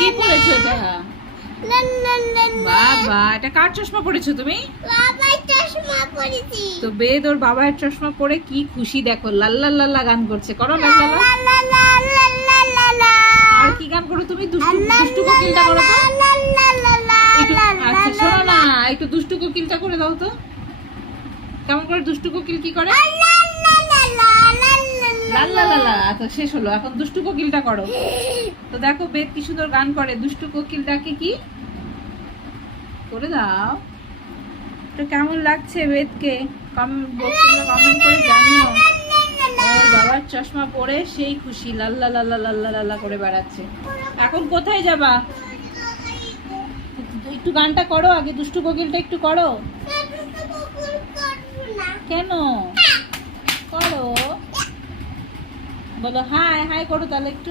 কি পড়েছো এটা? বাবা, এটা কার চশমা পড়েছো তুমি? বাবার চশমা পরেছি। তো বেদ ওর বাবার চশমা পরে কি খুশি, দেখো লাল্লা লাল্লা গান করছে। করো লাল্লা। আর কি গান করো তুমি? দুষ্টু দুষ্টু কোকিলটা করো তো। একটু আচ্ছা শোনো না, একটু দুষ্টু কোকিলটা করে দাও তো। কেমন করে দুষ্টু কোকিল কি করে? লাল্লা লাল্লা। আচ্ছা শেষ হলো, এখন দুষ্টু কোকিলটা করো। তো দেখো বেদ কি সুন্দর গান করে। দুষ্টু কোকিলটাকে কি করে দাও তো। কেমন লাগছে বেদকে? কমেন্ট করে জানিও। ওর বাবার চশমা পরে সেই খুশি, লাল্লা লাল্লা লাল্লা লাল্লা করে বেড়াচ্ছে। এখন কোথায় যাবা? একটু গানটা করো আগে, দুষ্টু কোকিলটা একটু করো। কেন করো? বলো হাই হাই করো তাহলে একটু।